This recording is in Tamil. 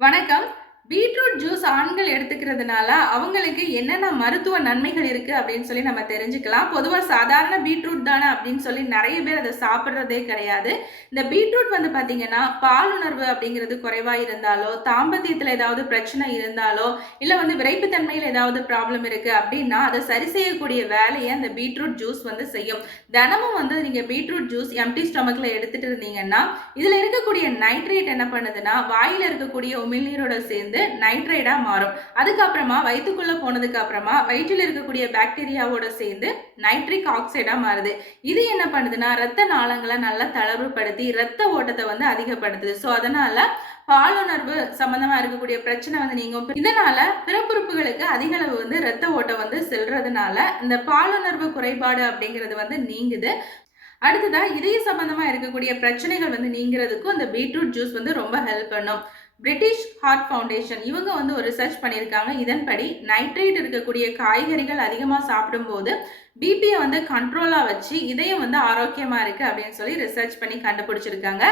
வணக்கம். பீட்ரூட் ஜூஸ் ஆண்கள் எடுத்துக்கிறதுனால, அவங்களுக்கு என்னென்ன மருத்துவ நன்மைகள் இருக்கு அப்படின்னு சொல்லி நம்ம தெரிஞ்சுக்கலாம். பொதுவா சாதாரண பீட்ரூட் தானே அப்படின்னு சொல்லி நெறைய பேர் அத சாப்பிடுறதே கிடையாது. இந்த பீட்ரூட் வந்து பார்த்தீங்கன்னா, பாலுணர்வு அப்படிங்கிறது குறைவா இருந்தாலோ, தாம்பத்தியத்தில ஏதாவது பிரச்சனை இருந்தாலோ, இல்ல வந்து விரைப்புத்தன்மையில ஏதாவது ப்ராப்ளம் இருக்கு அப்படின்னா, அத சரி செய்யக்கூடிய வேலைய அந்த பீட்ரூட் ஜூஸ் வந்து செய்யும். தினமும் வந்து நீங்க பீட்ரூட் ஜூஸ் எம்ப்டி ஸ்டொமக்ல எடுத்துட்டு இருந்தீங்கன்னா, இதுல இருக்கக்கூடிய நைட்ரேட் என்ன பண்ணுதுன்னா, வாயில இருக்கக்கூடிய உமிழ்நீரோட சேர்ந்து நைட்ரைடா மாறும். அதுக்கப்புறமா வயித்துக்குள்ள போனதுக்கு அப்புறமா வயிற்றில் இருக்கக்கூடிய பாக்டீரியாவோட சேர்ந்து நைட்ரிக் ஆக்சைடா மாறுது. இது என்ன பண்ணுதுன்னா ரத்த நாளங்களை நல்லா தளர்வுபடுத்தி ரத்த ஓட்டத்தை வந்து அதிகப்படுத்துது. ஸோ அதனால பாலுணர்வு சம்பந்தமா இருக்கக்கூடிய பிரச்சனை வந்து நீங்கும். இதனால பிறப்புறுப்புகளுக்கு அதிக அளவு வந்து ரத்த ஓட்டம் வந்து செல்றதுனால இந்த பாலுணர்வு குறைபாடு அப்படிங்கிறது வந்து நீங்குது. அடுத்ததா இதய சம்பந்தமா இருக்கக்கூடிய பிரச்சனைகள் வந்து நீங்கிறதுக்கும் இந்த பீட்ரூட் ஜூஸ் வந்து ரொம்ப ஹெல்ப் பண்ணும். பிரிட்டிஷ் ஹார்ட் ஃபவுண்டேஷன் இவங்க வந்து ஒரு ரிசர்ச் பண்ணியிருக்காங்க. இதன்படி நைட்ரேட் இருக்கக்கூடிய காய்கறிகள் அதிகமாக சாப்பிடும்போது பிபியை வந்து கண்ட்ரோலா வச்சு இதயம் வந்து ஆரோக்கியமா இருக்கு அப்படின்னு சொல்லி ரிசர்ச் பண்ணி கண்டுபிடிச்சிருக்காங்க.